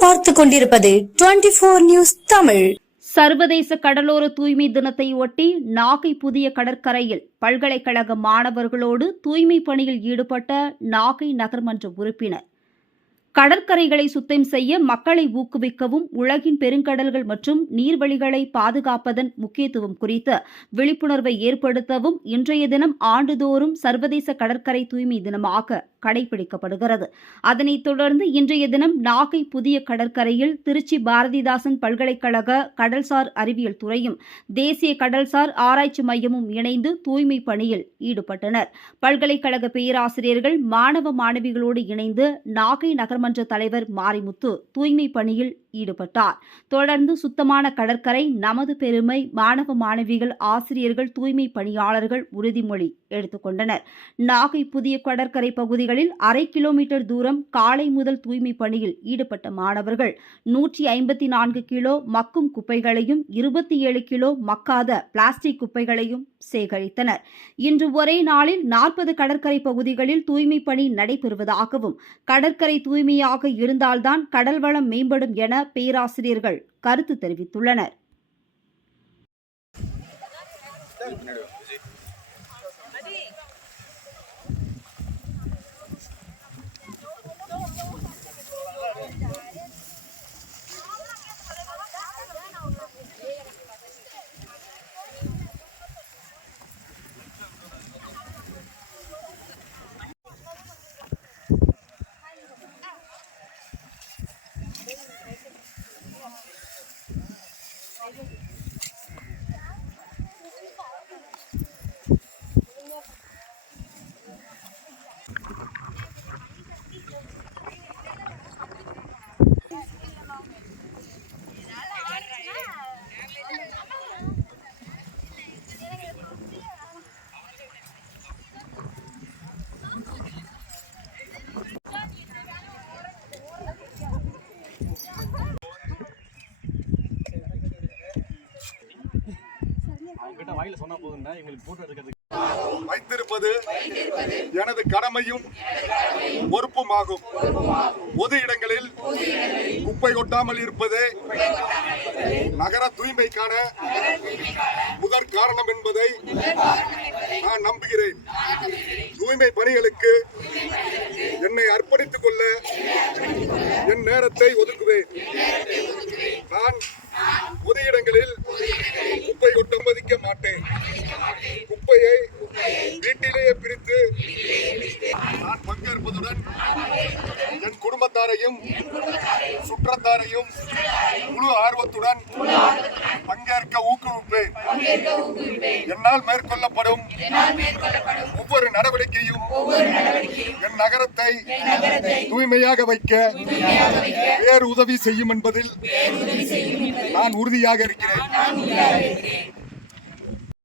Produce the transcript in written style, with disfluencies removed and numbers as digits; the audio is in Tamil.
நீங்கள் பார்த்துக் கொண்டிருப்பது 24 நியூஸ் தமிழ். சர்வதேச கடலோர தூய்மை தினத்தை ஒட்டி நாகை புதிய கடற்கரையில் பல்கலைக்கழக மாணவர்களோடு தூய்மை பணியில் ஈடுபட்ட நாகை நகர்மன்ற உறுப்பினர் கடற்கரைகளை சுத்தம் செய்ய மக்களை ஊக்குவிக்கவும் உலகின் பெருங்கடல்கள் மற்றும் நீர்வழிகளை பாதுகாப்பதன் முக்கியத்துவம் குறித்து விழிப்புணர்வை ஏற்படுத்தவும் இன்றைய தினம் ஆண்டுதோறும் சர்வதேச கடற்கரை தூய்மை தினமாக கடைபிடிக்கப்படுகிறது. அதனைத் தொடர்ந்து இன்றைய தினம் நாகை புதிய கடற்கரையில் திருச்சி பாரதிதாசன் பல்கலைக்கழக கடல்சார் அறிவியல் துறையும் தேசிய கடல்சார் ஆராய்ச்சி மையமும் இணைந்து தூய்மை பணியில் ஈடுபட்டனர். பல்கலைக்கழக பேராசிரியர்கள் மாணவ மாணவிகளோடு இணைந்து நாகை நகர்மன்ற தலைவர் மாரிமுத்து தூய்மை பணியில் ஈடுபட்டார். தொடர்ந்து சுத்தமான கடற்கரை நமது பெருமை மாணவ மாணவிகள் ஆசிரியர்கள் தூய்மை பணியாளர்கள் உறுதிமொழி எடுத்துக்கொண்டனர். நாகை புதிய கடற்கரை பகுதிகளில் 1/2 கிலோமீட்டர் தூரம் காலை முதல் தூய்மை பணியில் ஈடுபட்ட மாணவர்கள் 154 கிலோ மக்கும் குப்பைகளையும் 27 கிலோ மக்காத பிளாஸ்டிக் குப்பைகளையும் சேகரித்தனர். இன்று ஒரே நாளில் 40 கடற்கரை பகுதிகளில் தூய்மை பணி நடைபெறுவதாகவும் கடற்கரை தூய்மையாக இருந்தால்தான் கடல் வளம் மேம்படும் என பேராசிரியர்கள் கருத்து தெரிவித்துள்ளனர். வைத்திருப்பது எனது கடமையும் பொறுப்புமாகும். பொது இடங்களில் குப்பை கொட்டாமல் இருப்பதே நகர தூய்மைக்கான முதற் காரணம் என்பதை நான் நம்புகிறேன். தூய்மை பணிகளுக்கு என்னை அர்ப்பணித்துக் கொள்ள என் நேரத்தை ஒதுக்குவேன். நான் பொது இடங்களில் குப்பை கொட்ட அனுமதிக்க மாட்டேன். குப்பையை வீட்டிலேயே பிரித்து நான் பங்கேற்பதுடன் என் குடும்பத்தாரையும் சுற்றத்தாரையும் முழு ஆர்வத்துடன் பங்கேற்க ஊக்குவிப்பேன். என்னால் மேற்கொள்ளப்படும் ஒவ்வொரு நடவடிக்கையும் என் நகரத்தை தூய்மையாக வைக்க வேறு உதவி செய்யும் என்பதில் நான் உறுதியாக இருக்கிறேன்.